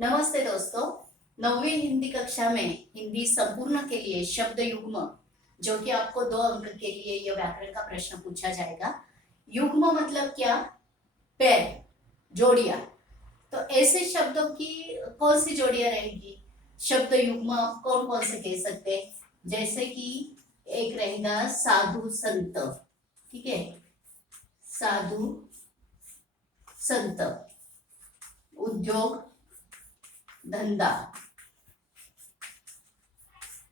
नमस्ते दोस्तों। 9वीं हिंदी कक्षा में हिंदी संपूर्ण के लिए शब्द युग्म, जो कि आपको 2 अंक के लिए यह व्याकरण का प्रश्न पूछा जाएगा। युग्म मतलब क्या? पैर, जोड़ियां। तो ऐसे शब्दों की कौन सी जोड़ियां रहेगी? शब्द युग्म आप कौन कौन से कह सकते हैं? जैसे कि एक रहेगा साधु संत, ठीक है, साधु संत। उद्योग धंधा,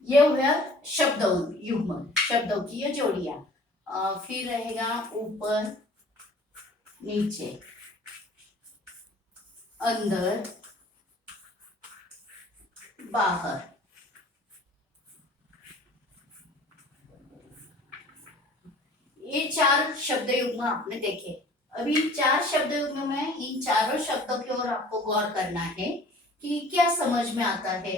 ये हो गया शब्द युग्म, शब्दों की ये जोड़ियां। फिर रहेगा ऊपर नीचे, अंदर बाहर। ये 4 शब्द युग्म आपने देखे। अभी 4 शब्द युग्म में इन चारों शब्दों की ओर आपको गौर करना है कि क्या समझ में आता है।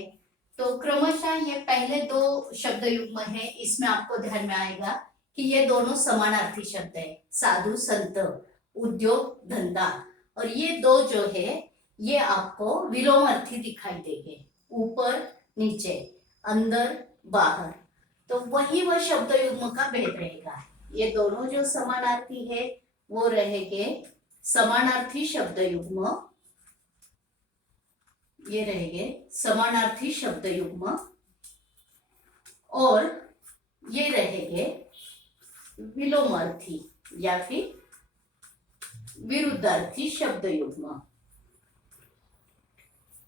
तो क्रमशः ये पहले 2 शब्द युग्म है, इसमें आपको ध्यान में आएगा कि ये दोनों समानार्थी शब्द है, साधु संत, उद्योग धंधा। और ये 2 जो है ये आपको विलोमार्थी दिखाई देंगे, ऊपर नीचे, अंदर बाहर। तो वही वह शब्द युग्म का भेद रहेगा। ये दोनों जो समानार्थी है वो रहेंगे समानार्थी शब्द युग्म, ये रहेंगे समानार्थी शब्द युग्म, और ये रहेंगे विलोमार्थी या फिर विरुद्धार्थी शब्द युग्म।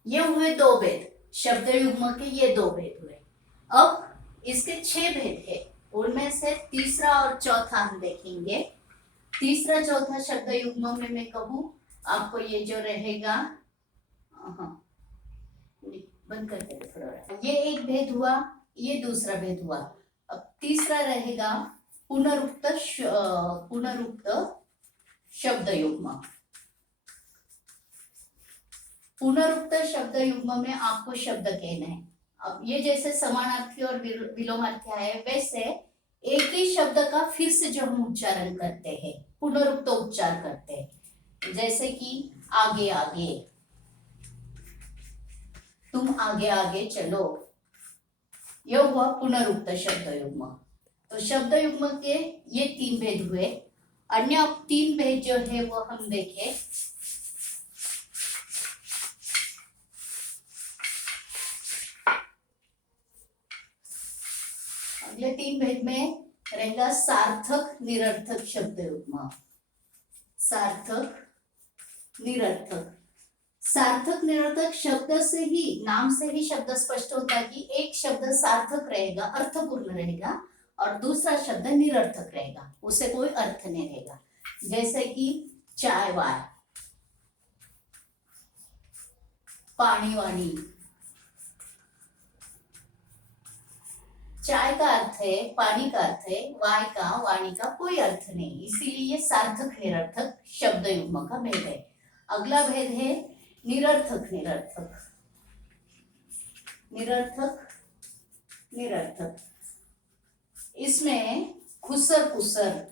ये हुए 2 भेद, शब्द युग्म के ये 2 भेद हुए। अब इसके 6 भेद है, उनमें से तीसरा और चौथा हम देखेंगे। तीसरा चौथा शब्द युग्म में मैं कहूं आपको, ये जो रहेगा, बंद कर दे थोड़ा। ये एक भेद हुआ, ये दूसरा भेद हुआ। अब तीसरा रहेगा पुनरुक्त शब्द युग्म। पुनरुक्त शब्द युग्म में आपको शब्द कहना है। अब ये जैसे समानार्थी और विलोमार्थी है, वैसे एक ही शब्द का फिर से जो हम उच्चारण करते हैं, पुनरुक्त उच्चार करते हैं। जैसे कि आगे आगे, तुम आगे आगे चलो, यह हुआ पुनरुक्त शब्द युग्म। तो शब्द युग्म के ये 3 भेद हुए। अन्य 3 भेद जो है वो हम देखें। अगले 3 भेद में रहेगा सार्थक निरर्थक शब्द युग्म। सार्थक निरर्थक, सार्थक निरर्थक शब्द से ही, नाम से ही शब्द स्पष्ट होता है कि एक शब्द सार्थक रहेगा, अर्थपूर्ण रहेगा, और दूसरा शब्द निरर्थक रहेगा, उसे कोई अर्थ नहीं रहेगा। जैसे कि चाय वाय, पानी वाणी। चाय का अर्थ है, पानी का अर्थ है, वाय का, वाणी का कोई अर्थ नहीं, इसीलिए ये सार्थक निरर्थक शब्द युग्म का भेद है। अगला भेद है निरर्थक निरर्थक। निरर्थक निरर्थक, इसमें खुसर पुसर,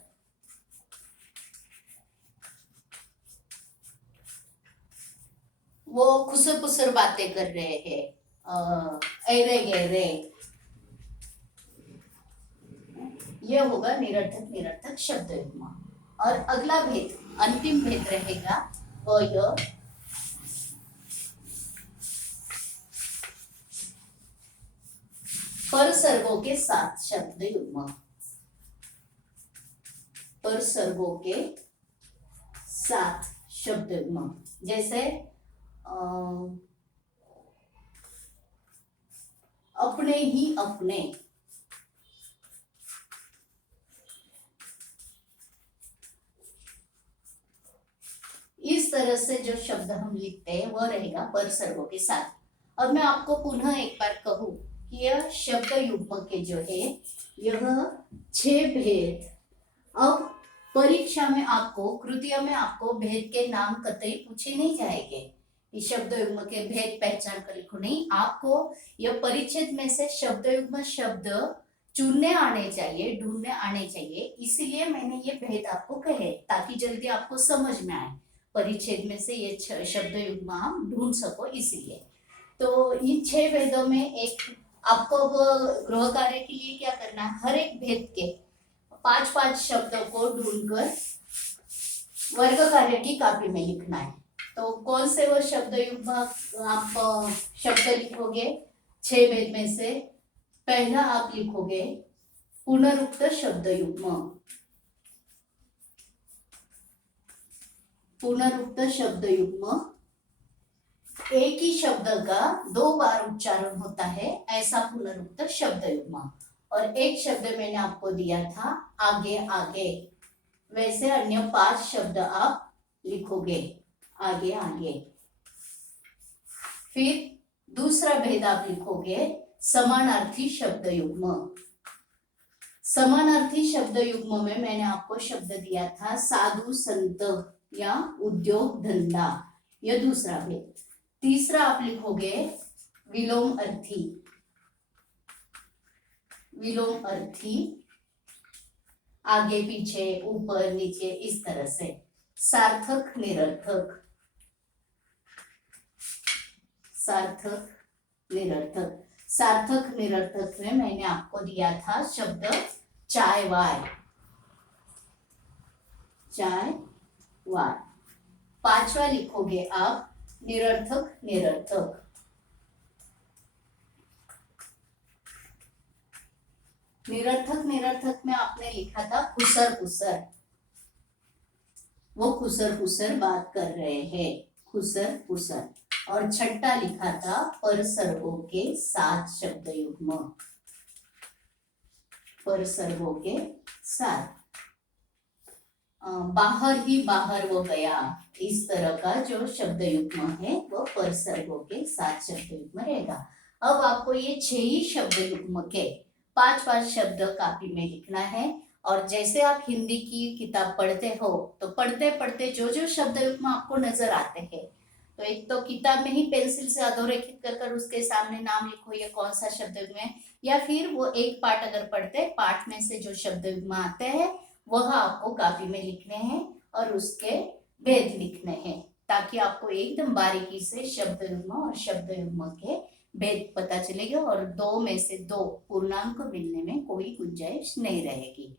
वो खुसर पुसर बातें कर रहे हैं, ऐरे गहरे, यह होगा निरर्थक निरर्थक शब्द युग्म। और अगला भेद, अंतिम भेद रहेगा वो यह परसर्गों के साथ शब्द युग्म। परसर्गों के साथ शब्द युग्म, जैसे अपने ही अपने। इस तरह से जो शब्द हम लिखते हैं वह रहेगा परसर्गों के साथ। अब मैं आपको पुनः एक बार कहूं कि यह शब्द युग्म के जो है यह 6 भेद। अब परीक्षा में आपको, कृतियों में आपको भेद के नाम कतई पूछे नहीं जाएंगे। इस शब्द युग्म के भेद पहचान कर लिखो नहीं, आपको यह परिच्छेद में से शब्द युग्म शब्द चुनने आने चाहिए, ढूंढने आने चाहिए। इसीलिए मैंने ये भेद आपको कहे ताकि जल्दी आपको समझ में आए। परिच्छेद में से ये शब्द युग्म आप ढूंढ सको इसलिए। तो इन 6 भेदों में एक आपको अब गृह कार्य के लिए क्या करना है, हर एक भेद के 5-5 शब्दों को ढूंढकर वर्ग कार्य की कॉपी में लिखना है। तो कौन से वो शब्द युग्म आप शब्द लिखोगे 6 भेद में से? पहला आप लिखोगे पुनरुक्त शब्द युग्म। पुनरुक्त शब्द युग्म एक ही शब्द का 2 बार उच्चारण होता है, ऐसा पुनरुक्त शब्द युग्म। और एक शब्द मैंने आपको दिया था आगे आगे, वैसे अन्य 5 शब्द आप लिखोगे आगे आगे। फिर दूसरा भेद आप लिखोगे समानार्थी शब्द युग्म। समानार्थी शब्द युग्म में मैंने आपको शब्द दिया था साधु संत या उद्योग धंधा, यह दूसरा भेद। तीसरा आप लिखोगे विलोम अर्थी। विलोम अर्थी आगे पीछे ऊपर नीचे इस तरह से। सार्थक निरर्थक। सार्थक निरर्थक। सार्थक निरर्थक में मैंने आपको दिया था शब्द चाय वाय। चाय वाय। पांचवा लिखोगे आप निरर्थक निरर्थक। निरर्थक निरर्थक में आपने लिखा था खुसर खुसर, वो खुसर खुसर बात कर रहे हैं, खुसर खुसर। और छठा लिखा था परसर्गों के 7 शब्द युग्म। परसर्गों के 7। बाहर ही बाहर वो गया, इस तरह का जो शब्द युग्म है वो परसर्गों के 7 शब्द युग्म रहेगा। अब आपको ये 6 ही शब्द युग्म के 5-5 शब्द कॉपी में लिखना है। और जैसे आप हिंदी की किताब पढ़ते हो तो पढ़ते पढ़ते जो जो शब्द युग्म आपको नजर आते हैं, तो एक तो किताब में ही पेंसिल से अधोरेखित कर उसके सामने नाम लिखो ये कौन सा शब्द युग्म है, या फिर वो एक पाठ अगर पढ़ते पाठ में से जो शब्द युग्म आते हैं वह आपको कॉपी में लिखने हैं और उसके भेद लिखने हैं, ताकि आपको एकदम बारीकी से शब्द युग्म और शब्द युग्म के भेद पता चलेगा और 2 में से 2 पूर्णांक मिलने में कोई गुंजाइश नहीं रहेगी।